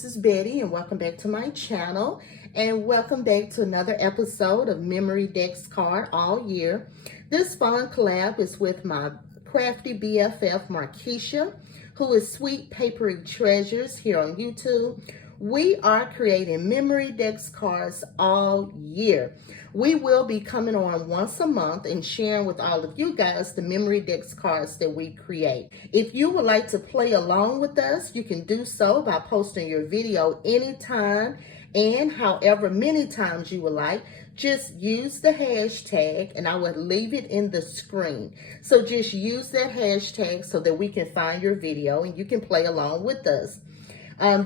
this is Betty and welcome back to my channel and welcome back to another episode of Memory Decks Card All Year. This fun collab is with my crafty BFF Markeisha, who is Sweet Papery Treasures here on YouTube. We are creating Memory Decks cards all year. We will be coming on once a month and sharing with all of you guys the Memory Decks cards that we create. If you would like to play along with us, you can do so by posting your video anytime and however many times you would like. Just use the hashtag and I will leave it in the screen. So just use that hashtag so that we can find your video and you can play along with us.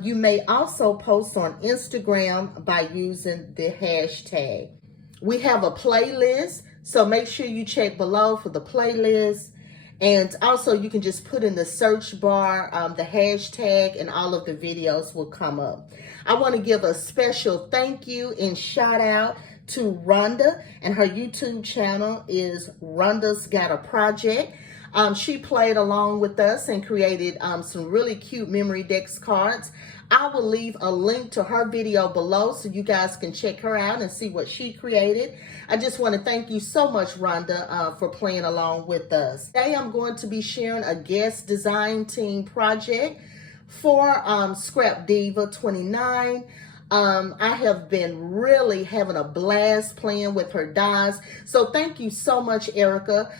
You may also post on Instagram by using the hashtag. We have a playlist, so make sure you check below for the playlist. And also you can just put in the search bar the hashtag and all of the videos will come up. I want to give a special thank you and shout out to Rhonda, and her YouTube channel is Rhonda's Got a Project. She played along with us and created some really cute Memory Decks cards. I will leave a link to her video below so you guys can check her out and see what she created. I just want to thank you so much, Rhonda, for playing along with us. Today I'm going to be sharing a guest design team project for Scrap Diva 29. I have been really having a blast playing with her dies. So thank you so much, Erica,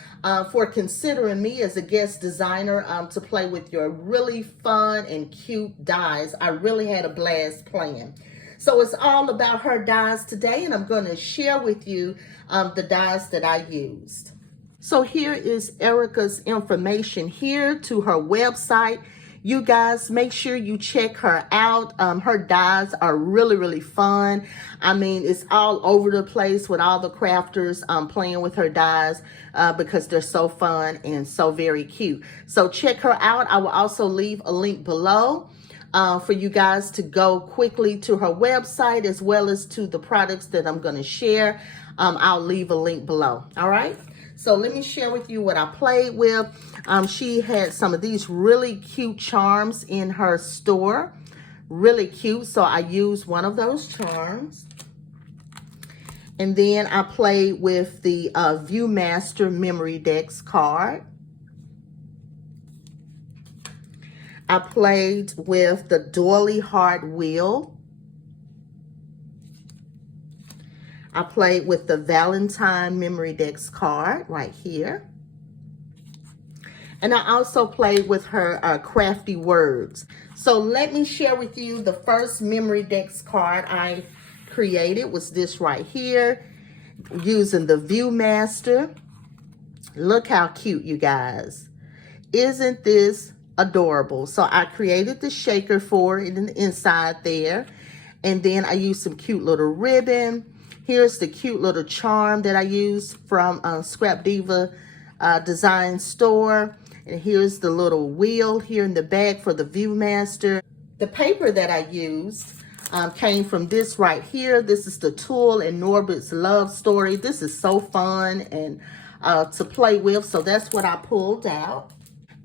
for considering me as a guest designer to play with your really fun and cute dies. I really had a blast playing. So it's all about her dies today, and I'm going to share with you the dies that I used. So here is Erica's information here to her website. You guys, make sure you check her out. Her dies are really, really fun. I mean, it's all over the place with all the crafters playing with her dies because they're so fun and so very cute. So check her out. I will also leave a link below for you guys to go quickly to her website as well as to the products that I'm going to share. I'll leave a link below. All right. So let me share with you what I played with. She had some of these really cute charms in her store. Really cute. So I used one of those charms. And then I played with the Viewmaster Memory Decks card. I played with the Doily Heart Wheel. I played with the Valentine Memory Decks card right here. And I also played with her Crafty Words. So let me share with you the first Memory Decks card I created was this right here, using the Viewmaster. Look how cute, you guys. Isn't this adorable? So I created the shaker for it in the inside there. And then I used some cute little ribbon. Here's the cute little charm that I used from Scrap Diva Design Store. And here's the little wheel here in the back for the Viewmaster. The paper that I used came from this right here. This is the Tulle and Norbert's Love Story. This is so fun and to play with. So that's what I pulled out.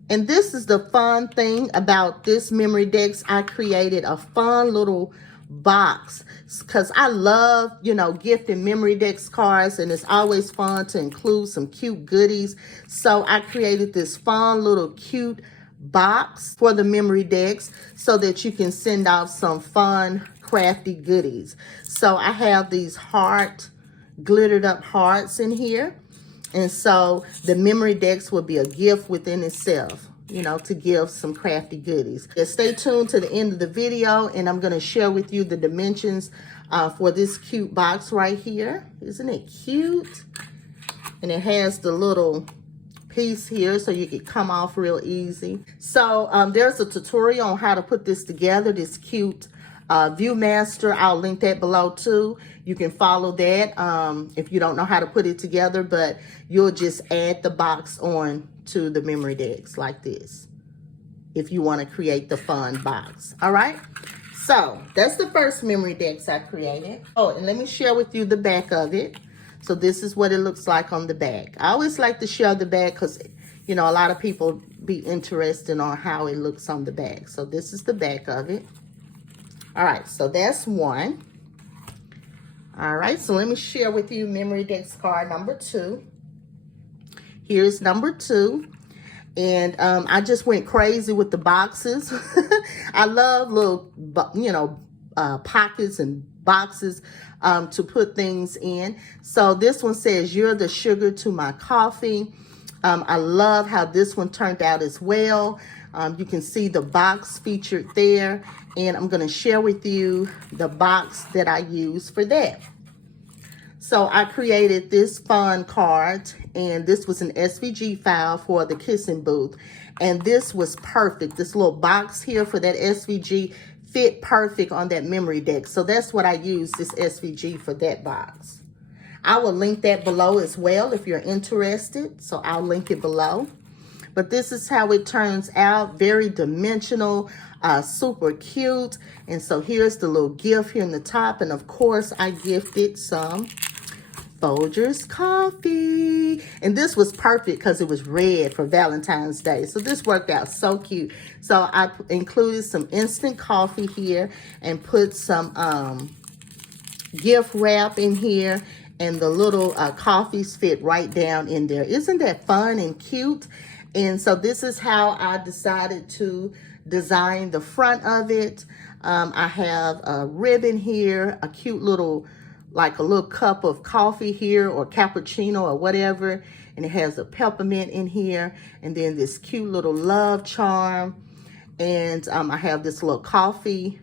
And this is the fun thing about this Memory Decks. I created a fun little box because I love, you know, gifting Memory Decks cards, and it's always fun to include some cute goodies. So I created this fun little cute box for the Memory Decks so that you can send off some fun crafty goodies. So I have these glittered up hearts in here, and so the Memory Decks will be a gift within itself, you know, to give some crafty goodies. Just stay tuned to the end of the video, and I'm going to share with you the dimensions for this cute box right here. Isn't it cute? And it has the little piece here so you can come off real easy. So there's a tutorial on how to put this together, this cute Viewmaster. I'll link that below too. You can follow that if you don't know how to put it together, but you'll just add the box on to the Memory Decks like this if you want to create the fun box. All right, so that's the first Memory Decks I created. Oh, and let me share with you the back of it. So this is what it looks like on the back. I always like to share the back because, you know, a lot of people be interested on how it looks on the back. So this is the back of it. All right, so that's one. All right, so let me share with you Memory Dex card number 2. Here's number 2. And I just went crazy with the boxes. I love little, pockets and boxes to put things in. So this one says, "You're the sugar to my coffee." I love how this one turned out as well. You can see the box featured there. And I'm going to share with you the box that I use for that. So I created this fun card, and this was an SVG file for the kissing booth. And this was perfect. This little box here for that SVG fit perfect on that memory deck. So that's what I use, this SVG, for that box. I will link that below as well if you're interested. So I'll link it below. But this is how it turns out. Very dimensional, super cute. And so here's the little gift here in the top. And of course, I gifted some Folgers coffee. And this was perfect because it was red for Valentine's Day. So this worked out so cute. So I included some instant coffee here and put some gift wrap in here. And the little coffees fit right down in there. Isn't that fun and cute? And so this is how I decided to design the front of it. I have a ribbon here, a cute little, like a little cup of coffee here or cappuccino or whatever. And it has a peppermint in here. And then this cute little love charm. And I have this little coffee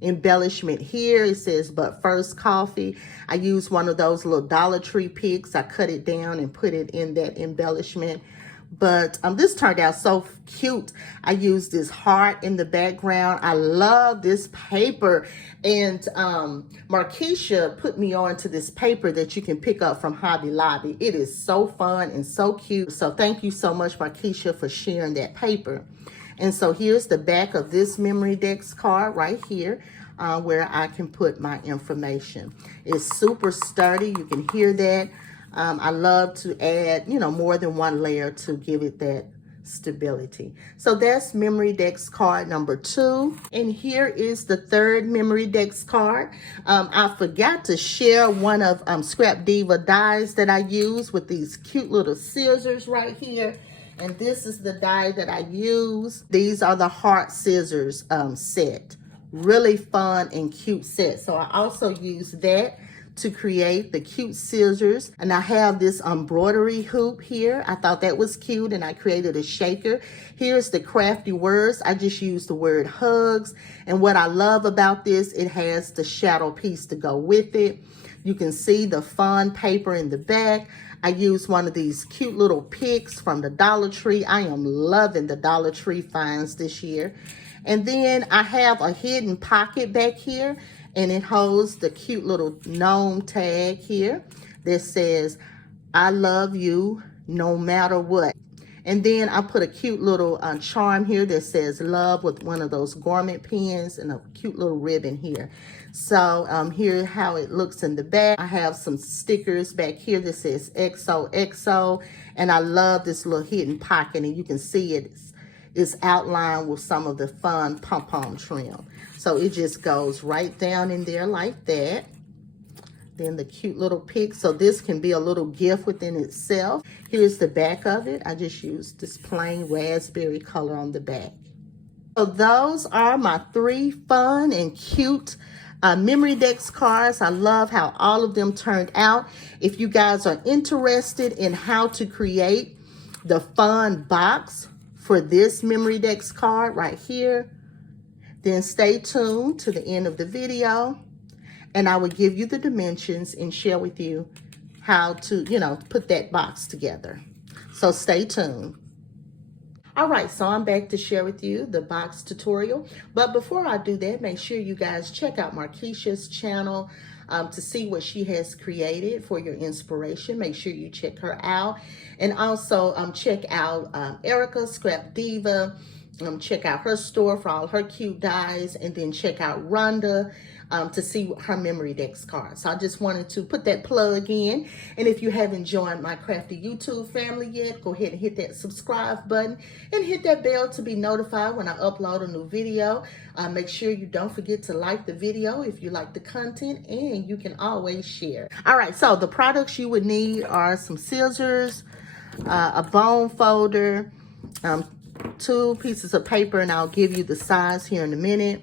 embellishment here. It says, "But first coffee." I used one of those little Dollar Tree picks. I cut it down and put it in that embellishment. But this turned out so cute. I used this heart in the background. I love this paper. And Markeisha put me on to this paper that you can pick up from Hobby Lobby. It is so fun and so cute. So thank you so much, Markeisha, for sharing that paper. And so here's the back of this Memory Dex card right here, where I can put my information. It's super sturdy. You can hear that. I love to add, more than one layer to give it that stability. So that's Memory Dex card number 2. And here is the third Memory Dex card. I forgot to share one of Scrap Diva dies that I use with these cute little scissors right here. And this is the die that I use. These are the heart scissors set. Really fun and cute set. So I also use that to create the cute scissors. And I have this embroidery hoop here. I thought that was cute, and I created a shaker. Here's the crafty words. I just used the word hugs. And what I love about this, it has the shadow piece to go with it. You can see the fun paper in the back. I used one of these cute little picks from the Dollar Tree. I am loving the Dollar Tree finds this year. And then I have a hidden pocket back here, and it holds the cute little gnome tag here that says, "I love you no matter what." And then I put a cute little charm here that says love with one of those garment pins and a cute little ribbon here. So here's how it looks in the back. I have some stickers back here that says XOXO. And I love this little hidden pocket. And you can see it's outlined with some of the fun pom-pom trim. So it just goes right down in there like that. Then the cute little pick. So this can be a little gift within itself. Here's the back of it. I just used this plain raspberry color on the back. So those are my 3 fun and cute Memory Dex cards. I love how all of them turned out. If you guys are interested in how to create the fun box for this Memory Dex card right here, then stay tuned to the end of the video. And I will give you the dimensions and share with you how to, put that box together. So stay tuned. All right, so I'm back to share with you the box tutorial. But before I do that, make sure you guys check out Markeisha's channel to see what she has created for your inspiration. Make sure you check her out. And also check out Erica, Scrap Diva. Check out her store for all her cute dies. And then check out Rhonda to see her memory decks card. So I just wanted to put that plug in. And if you haven't joined my Crafty YouTube family yet, go ahead and hit that subscribe button and hit that bell to be notified when I upload a new video. Make sure you don't forget to like the video if you like the content, and you can always share. All right, so the products you would need are some scissors, a bone folder, 2 pieces of paper, and I'll give you the size here in a minute,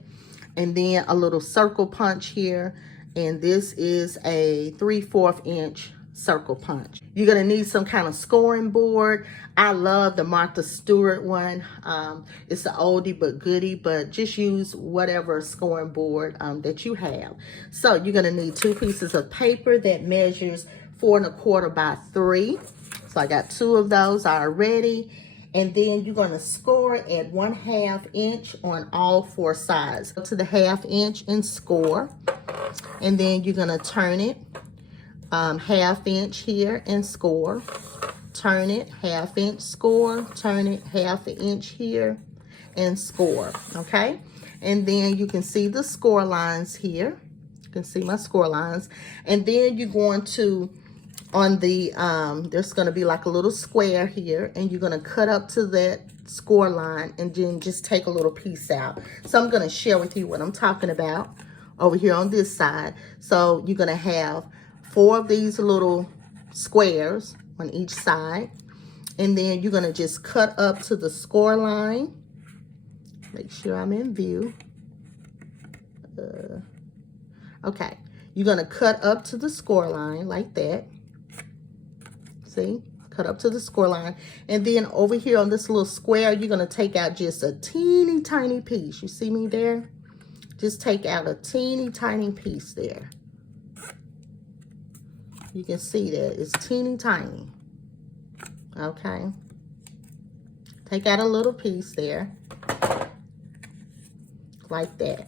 and then a little circle punch here, and this is a 3/4 inch circle punch. You're gonna need some kind of scoring board. I love the Martha Stewart one. It's an oldie but goodie, but just use whatever scoring board that you have. So you're gonna need 2 pieces of paper that measures 4 1/4 by 3. So I got 2 of those already. And then you're gonna score at 1/2 inch on all 4 sides. Go to the 1/2 inch and score. And then you're gonna turn it 1/2 inch here and score. Turn it 1/2 inch, score. Turn it 1/2 inch here and score, okay? And then you can see the score lines here. You can see my score lines. And then you're going to, on the, there's gonna be like a little square here, and you're gonna cut up to that score line and then just take a little piece out. So I'm gonna share with you what I'm talking about over here on this side. So you're gonna have 4 of these little squares on each side, and then you're gonna just cut up to the score line. Make sure I'm in view. Okay, you're gonna cut up to the score line like that. See, cut up to the score line, and then over here on this little square, you're gonna take out just a teeny tiny piece. You see me there? Just take out a teeny tiny piece there. You can see that it's teeny tiny. Okay, take out a little piece there like that.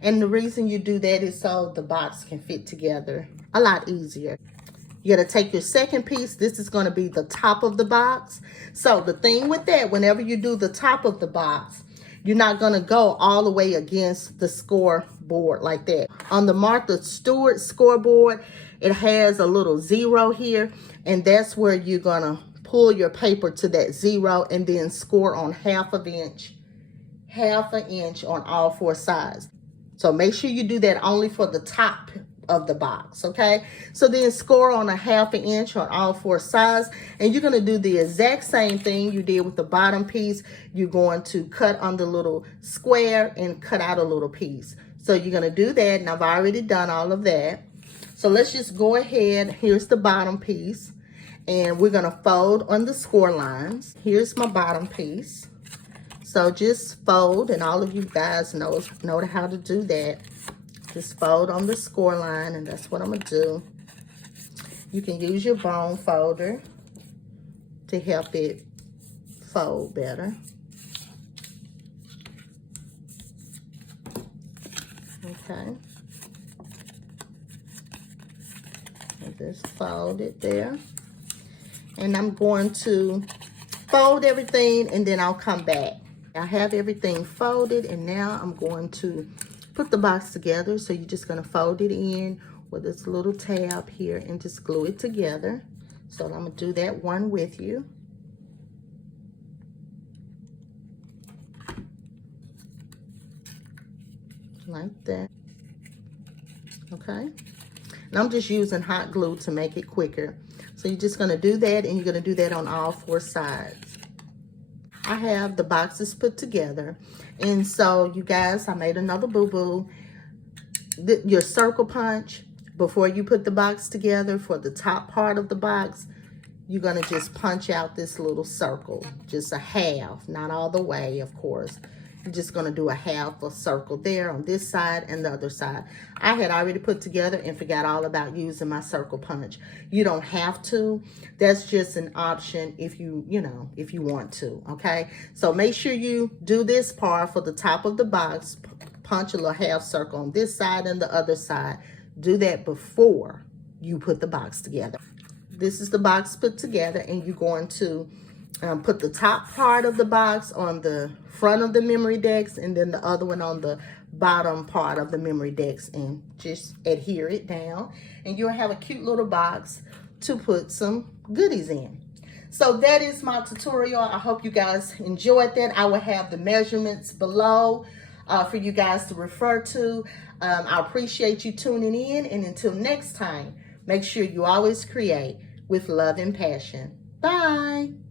And the reason you do that is so the box can fit together a lot easier. You gotta take your second piece. This is gonna be the top of the box. So the thing with that, whenever you do the top of the box, you're not gonna go all the way against the scoreboard like that. On the Martha Stewart scoreboard, it has a little 0 here, and that's where you're gonna pull your paper to that 0 and then score on 1/2 inch on all 4 sides. So make sure you do that only for the top of the box, okay? So then score on 1/2 inch on all 4 sides, and you're gonna do the exact same thing you did with the bottom piece. You're going to cut on the little square and cut out a little piece. So you're gonna do that, and I've already done all of that. So let's just go ahead. Here's the bottom piece, and we're gonna fold on the score lines. Here's my bottom piece. So just fold, and all of you guys know how to do that. Just fold on the score line, and that's what I'm gonna do. You can use your bone folder to help it fold better. Okay. And just fold it there. And I'm going to fold everything, and then I'll come back. I have everything folded, and now I'm going to put the box together. So you're just gonna fold it in with this little tab here and just glue it together. So I'm gonna do that one with you. Like that. Okay. And I'm just using hot glue to make it quicker. So you're just gonna do that, and you're gonna do that on all 4 sides. I have the boxes put together, and so you guys, I made another boo-boo. Your circle punch, before you put the box together, for the top part of the box, you're gonna just punch out this little circle, just a half, not all the way, of course. You're just gonna do a half a circle there on this side and the other side. I had already put together and forgot all about using my circle punch. You don't have to. That's just an option if you want to, okay? So make sure you do this part for the top of the box. Punch a little half circle on this side and the other side. Do that before you put the box together. This is the box put together, and you're going to put the top part of the box on the front of the memory decks, and then the other one on the bottom part of the memory decks and just adhere it down, and you'll have a cute little box to put some goodies in. So that is my tutorial. I hope you guys enjoyed that. I will have the measurements below for you guys to refer to. I appreciate you tuning in, and until next time, make sure you always create with love and passion. Bye.